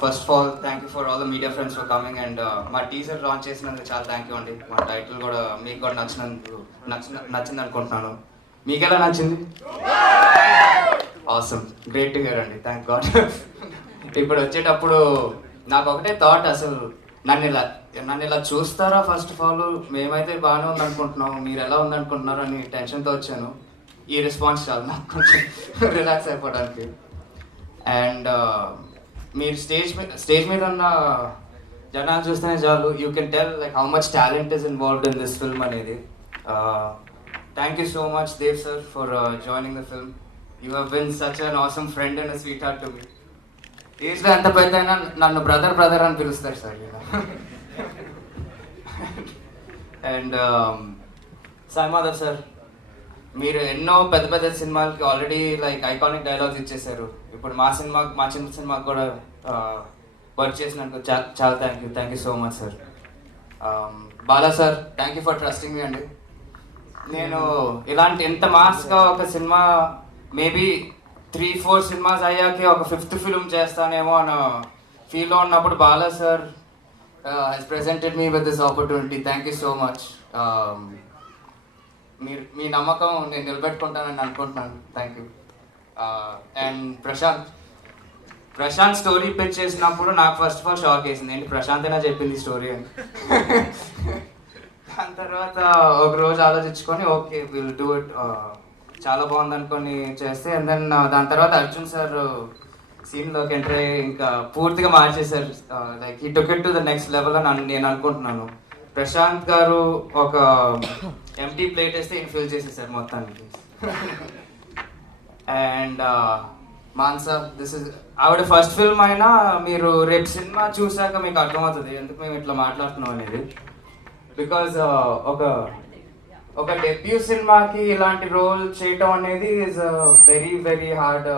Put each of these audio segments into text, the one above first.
First of all thank you for all the media friends for coming and మా teaser launch చేసినందుకు చాలా thank you అండి. మా title కూడా మీకు కూడా నచ్చింది అనుకుంటున్నాను. మీకు ఎలా నచ్చింది? ఆసమ్, గ్రేట్ టు హియర్ అండి, థ్యాంక్ గాడ్. ఇప్పుడు వచ్చేటప్పుడు నాకు ఒకటే థాట్, అసలు నన్ను ఇలా చూస్తారా? ఫస్ట్ ఆఫ్ ఆల్ మేమైతే బాగానే ఉందనుకుంటున్నాం, మీరు ఎలా ఉందనుకుంటున్నారు అని టెన్షన్తో వచ్చాను. ఈ రెస్పాన్స్ చాలు నాకు కొంచెం రిలాక్స్ అయిపోవడానికి. అండ్ మీరు స్టేజ్ మీద ఉన్న జనాలు చూస్తేనే చాలు, you can tell like how much talent is involved in this film అనేది. Thank you so much Dev sir for joining the film. You have been such an awesome friend and sweet heart to me. ఏజ్లో ఎంత పెద్ద అయినా నన్ను brother అని పిలుస్తారు sir. And Sai Madhav sir, మీరు ఎన్నో పెద్ద పెద్ద సినిమాలకి ఆల్రెడీ లైక్ ఐకానిక్ డైలాగ్స్ ఇచ్చేసారు. ఇప్పుడు మా చిన్న సినిమాకి కూడా వర్క్ చేసినందుకు చాలా thank you so much sir. Bala sir, thank you for trusting me అండి. నేను ఇలాంటి ఎంత మాస్గా ఒక సినిమా మేబీ 3-4 సినిమాస్ అయ్యాకే ఒక 5th ఫిల్మ్ చేస్తానేమో అని ఫీల్లో ఉన్నప్పుడు Bala sir has presented me with this opportunity. Thank you so much. మీ నమ్మకం నేను నిలబెట్టుకుంటానని అనుకుంటున్నాను. Thank you. And Prashanth story pitch చేసినప్పుడు నాకు ఫస్ట్ ఆఫ్ ఆల్ షాక్ వేసింది, ఏంటి ప్రశాంత్ అయినా చెప్పింది స్టోరీ అని. దాని తర్వాత ఒక రోజు ఆలోచించుకొని ఓకే విల్ డూ ఇట్, చాలా బాగుంది అనుకొని చేస్తే, అండ్ దెన్ దాని తర్వాత అర్జున్ సార్ సీన్లోకి ఎంటర్ అయ్యి ఇంకా పూర్తిగా మార్చేశారు. Like he took it to the next level అని నేను అనుకుంటున్నాను. ప్రశాంత్ గారు ఒక ఎంటీ ప్లేట్ వేస్తే ఫిల్ చేసేసారు మొత్తానికి. అండ్ మాన్సా, దిస్ ఇస్ ఆవిడ ఫస్ట్ ఫిల్మ్ అయినా మీరు రేపు సినిమా చూసాక మీకు అర్థమవుతుంది ఎందుకు మేము ఇట్లా మాట్లాడుతున్నాం అనేది. బికాజ్ ఒక డెబ్యూ సినిమాకి ఇలాంటి రోల్ చేయటం అనేది is very very hard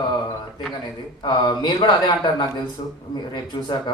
thing అనేది. మీరు కూడా అదే అంటారు నాకు తెలుసు రేపు చూసాక.